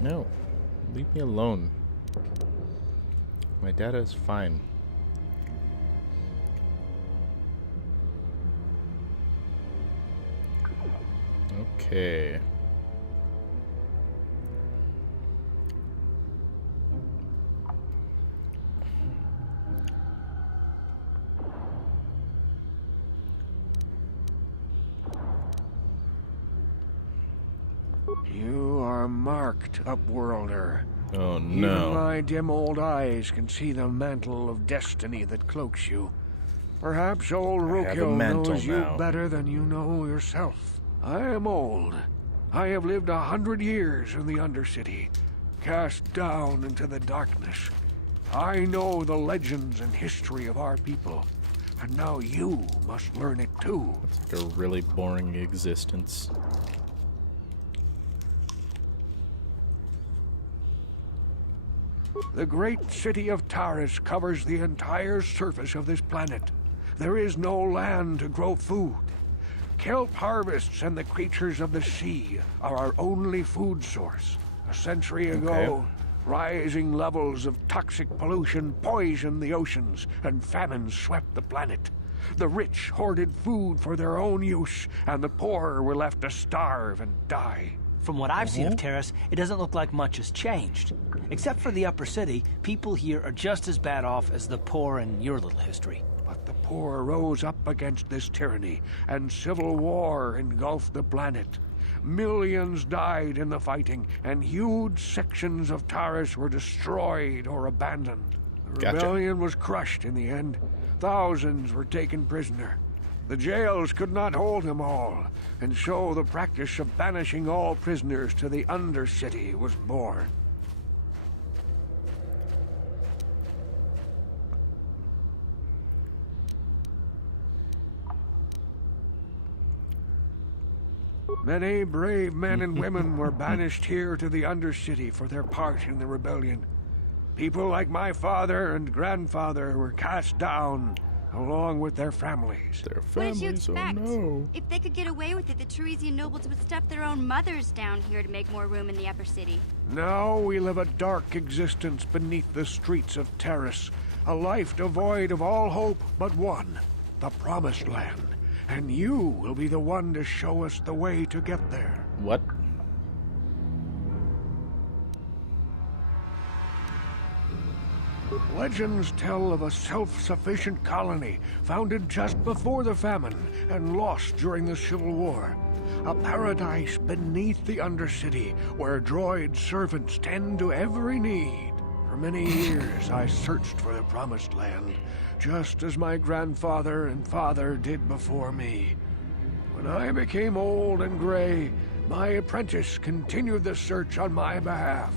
No. Leave me alone. My data is fine. Okay. You are marked, Upworlder. Oh Even no. my dim old eyes can see the mantle of destiny that cloaks you. Perhaps old I have a Rookhill mantle knows you now. better than you know yourself. I am old. I have lived 100 years in the Undercity, cast down into the darkness. I know the legends and history of our people, and now you must learn it too. It's like a really boring existence. The great city of Taris covers the entire surface of this planet. There is no land to grow food. Kelp harvests and the creatures of the sea are our only food source. A century ago, rising levels of toxic pollution poisoned the oceans and famine swept the planet. The rich hoarded food for their own use, and the poor were left to starve and die. From what I've seen of Terrace, it doesn't look like much has changed. Except for the upper city, people here are just as bad off as the poor in your little history. But the poor rose up against this tyranny, and civil war engulfed the planet. Millions died in the fighting, and huge sections of Taris were destroyed or abandoned. The Gotcha. rebellion was crushed in the end. Thousands were taken prisoner. The jails could not hold them all, and so the practice of banishing all prisoners to the Undercity was born. Many brave men and women were banished here to the Undercity for their part in the rebellion. People like my father and grandfather were cast down, along with their families. Their What did you families, oh expect? no. If they could get away with it, the Teresian nobles would stuff their own mothers down here to make more room in the upper city. Now we live a dark existence beneath the streets of Terrace, a life devoid of all hope but one, the Promised Land. And you will be the one to show us the way to get there. What? Legends tell of a self-sufficient colony founded just before the famine and lost during the Civil War. A paradise beneath the Undercity where droid servants tend to every need. For many years I searched for the Promised Land, just as my grandfather and father did before me. When I became old and gray, my apprentice continued the search on my behalf.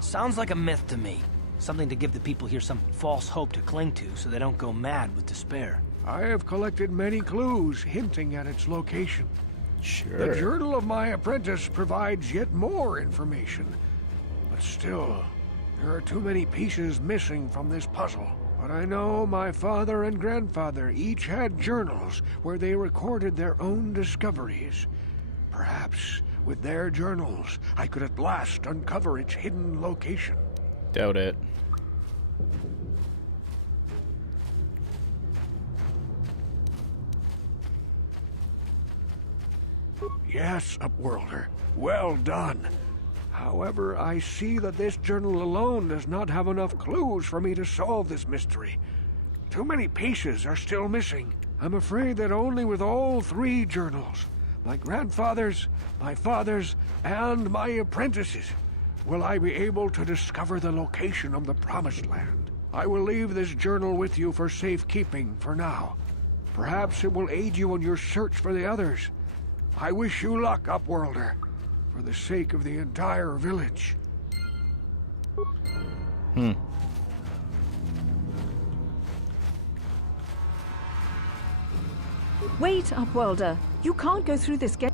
Sounds like a myth to me. Something to give the people here some false hope to cling to so they don't go mad with despair. I have collected many clues hinting at its location. Sure. The journal of my apprentice provides yet more information. But still, there are too many pieces missing from this puzzle. But I know my father and grandfather each had journals where they recorded their own discoveries. Perhaps with their journals, I could at last uncover its hidden location. Doubt it. Yes, Upworlder. Well done. However, I see that this journal alone does not have enough clues for me to solve this mystery. Too many pieces are still missing. I'm afraid that only with all three journals, my grandfather's, my father's, and my apprentice's, will I be able to discover the location of the Promised Land. I will leave this journal with you for safekeeping for now. Perhaps it will aid you in your search for the others. I wish you luck, Upworlder, for the sake of the entire village. Wait, Upworlder. You can't go through this gate.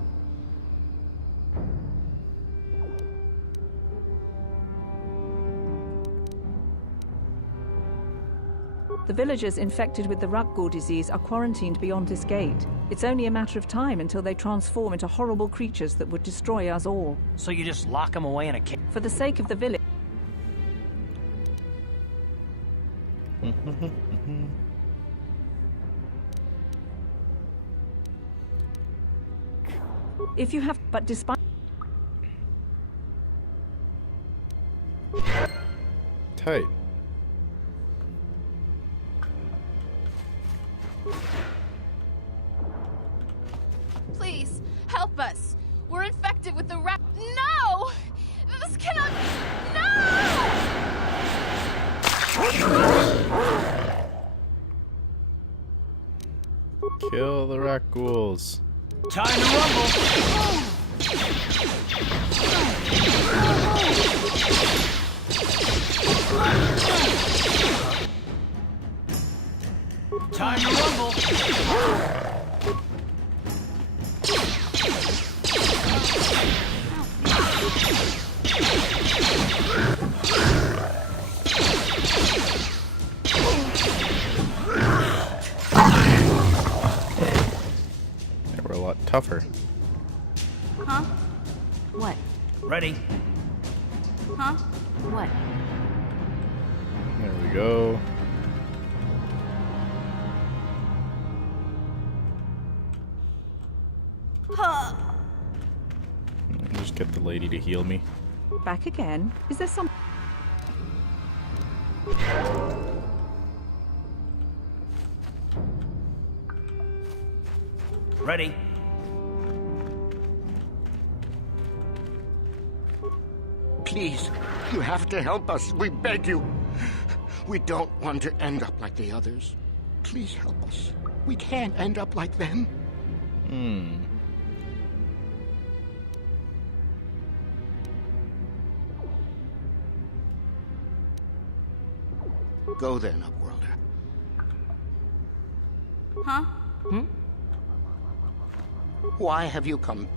The villagers infected with the Rakghoul disease are quarantined beyond this gate. It's only a matter of time until they transform into horrible creatures that would destroy us all. So you just lock them away in a cave? For the sake of the village... If you have... But despite... Tight. Please, help us. We're infected with the rat. No! This cannot. No! Kill the Rakghouls. Time to rumble! Time to rumble! They were a lot tougher. Huh? What? Ready? Huh? What? There we go. Huh. Just get the lady to heal me. Back again? Is there some... Ready? Please, you have to help us. We beg you. We don't want to end up like the others. Please help us. We can't end up like them. Go then, Upworlder. Huh? Why have you come?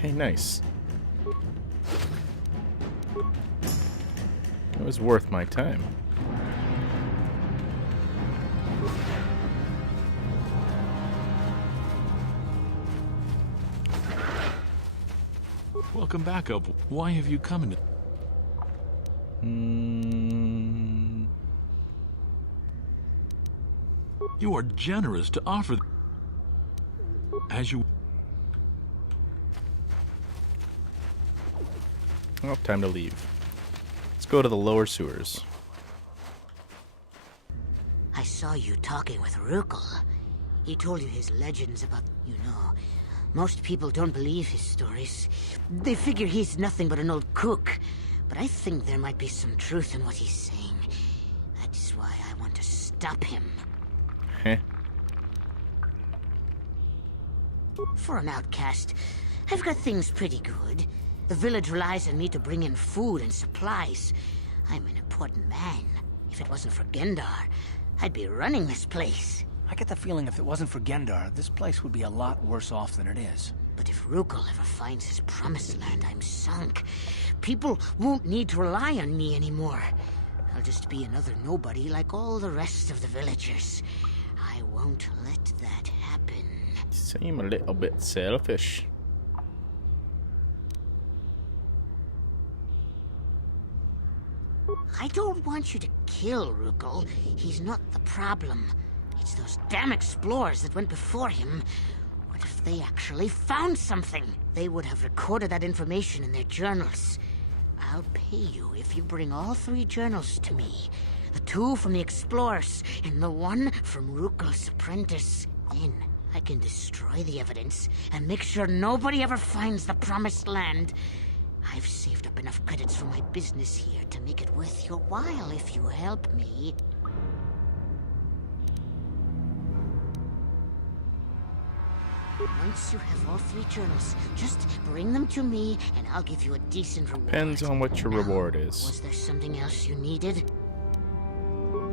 Hey, nice. It was worth my time. Welcome back, Up. Why have you come into... You are generous to offer... As you... Well, time to leave. Let's go to the lower sewers. I saw you talking with Rukul. He told you his legends about, you know. Most people don't believe his stories. They figure he's nothing but an old cook. But I think there might be some truth in what he's saying. That's why I want to stop him. Heh. For an outcast, I've got things pretty good. The village relies on me to bring in food and supplies. I'm an important man. If it wasn't for Gendar, I'd be running this place. I get the feeling if it wasn't for Gendar, this place would be a lot worse off than it is. But if Rukul ever finds his promised land, I'm sunk. People won't need to rely on me anymore. I'll just be another nobody like all the rest of the villagers. I won't let that happen. Seem a little bit selfish. I don't want you to kill Rukul. He's not the problem. It's those damn explorers that went before him. What if they actually found something? They would have recorded that information in their journals. I'll pay you if you bring all 3 journals to me. The 2 from the explorers, and the 1 from Rukul's apprentice. Then I can destroy the evidence and make sure nobody ever finds the promised land. I've saved up enough credits for my business here to make it worth your while if you help me. Once you have all 3 journals, just bring them to me, and I'll give you a decent reward. Depends on what your Now, reward is. Was there something else you needed?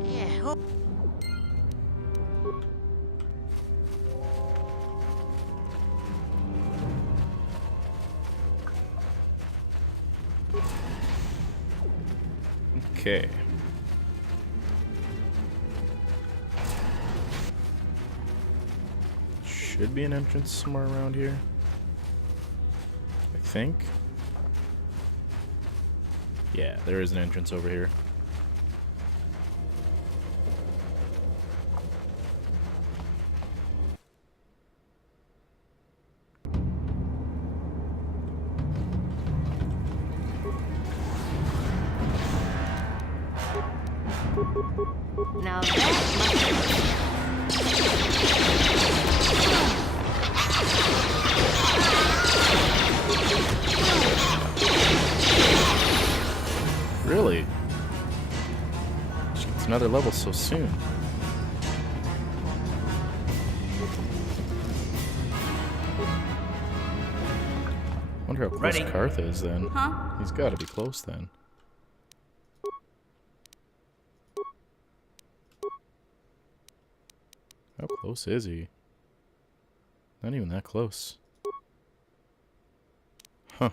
Yeah. Okay. Should be an entrance somewhere around here. I think. Yeah, there is an entrance over here. Now that Really? She gets another level so soon. Wonder how close Ready. Karth is then. Huh? He's got to be close then. How close is he? Not even that close. Huh.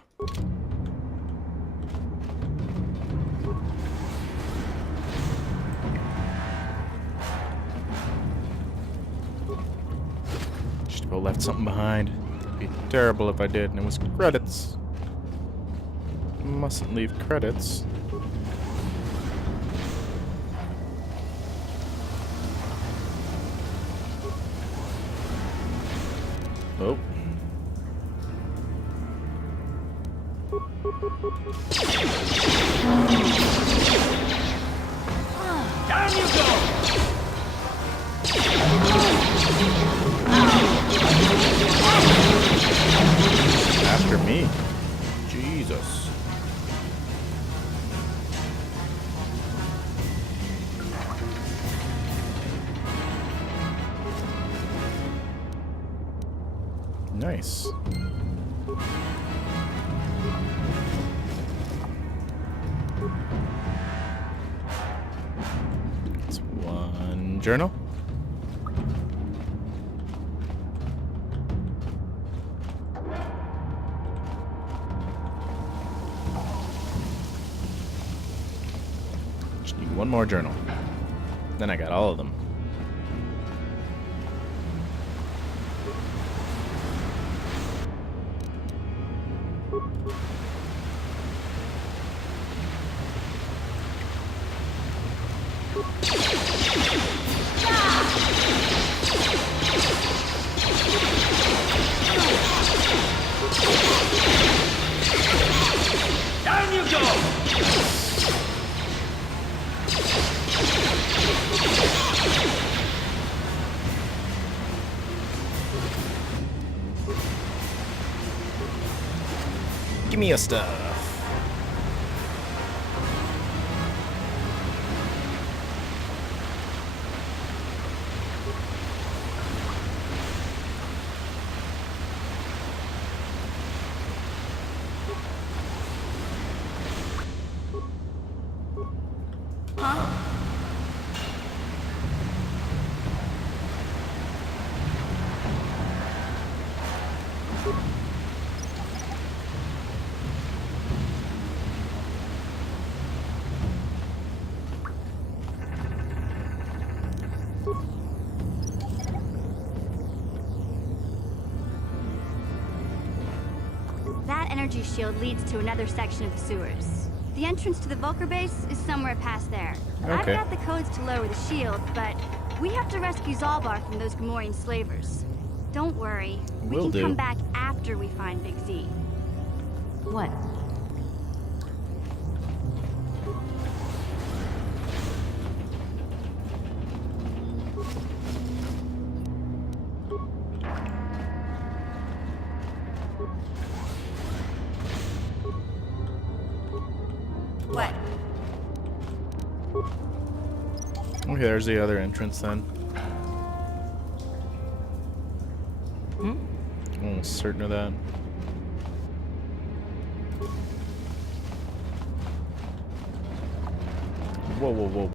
Just about left something behind. It'd be terrible if I did, and it was credits. Mustn't leave credits. Oh. Down you go! After me. Jesus. Nice. It's one journal. Just need one more journal. Then I got all of them. Down you go! Give me your stuff. That energy shield leads to another section of the sewers. The entrance to the Vulcar base is somewhere past there. I've Okay. got the codes to lower the shield, but we have to rescue Zalbar from those Gamorrean slavers. Don't worry. We Will can do. come back after we find Big Z. What? What? Okay, there's the other entrance then. I'm almost certain of that. Whoa, whoa, whoa.